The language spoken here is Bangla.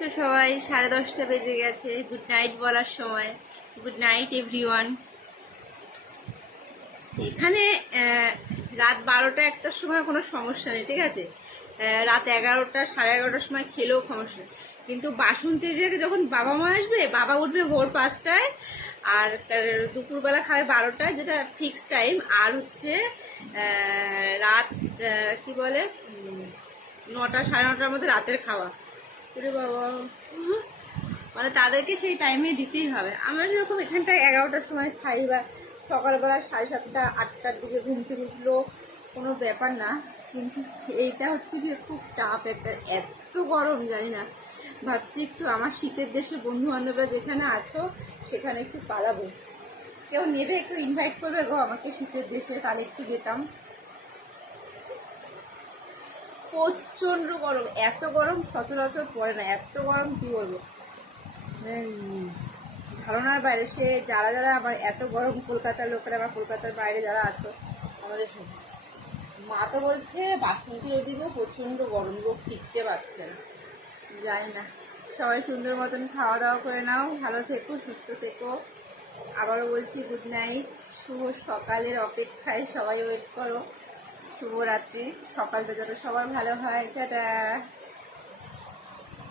আছো সবাই? সাড়ে দশটা বেজে গেছে। গুড নাইট বলার সময়। গুড নাইট এভরিওয়ান এখানে রাত বারোটা একটার সময় কোনো সমস্যা নেই, ঠিক আছে? রাত এগারোটা, সাড়ে এগারোটার সময় খেলেও সমস্যা। কিন্তু বাসন্তী যে যখন বাবা মা আসবে, বাবা উঠবে ভোর পাঁচটায় আর দুপুরবেলা খাবে বারোটায়, যেটা ফিক্স টাইম আর হচ্ছে রাত কি বলে? নটা, সাড়ে নটার মধ্যে রাতের খাওয়া। ওরে বাবা। মানে তাদেরকে সেই টাইমে দিতেই হবে। আমরা যেরকম এখানটায় এগারোটার সময় খাই বা সকালবেলা সাড়ে সাতটা, আটটার দিকে ঘুম থেকে উঠল কোনো ব্যাপার না। কিন্তু এইটা হচ্ছে কি খুব টাফ একটা, এত গরম, জানি না। ভাবছি একটু আমার শীতের দেশে বন্ধু বান্ধবরা যেখানে আছো, সেখানে একটু পালাবো। কেউ নেবে একটু ইনভাইট করবে, গো, আমাকে শীতের দেশে তাহলে একটু যেতাম। প্রচণ্ড গরম। এত গরম সচরাচর পড়ে না। এত গরম কি বলব? মানে, ধারণার বাইরে সে যারা যারা আমার এত গরম কলকাতার লোকেরা বা কলকাতার বাইরে যারা আছো আমাদের মা তো বলছে বাসন্তীর ওদিকেও প্রচণ্ড গরম লোক টিকতে পারছে না। জানি না। সবাই সুন্দর মতন খাওয়া দাওয়া করে নাও। ভালো থেকো সুস্থ থেকো। আবারও বলছি গুড নাইট শুভ সকালের অপেক্ষায় সবাই ওয়েট করো। শুভরাত্রি। সকাল বেজারে সবাই ভালো হয়। টাটা।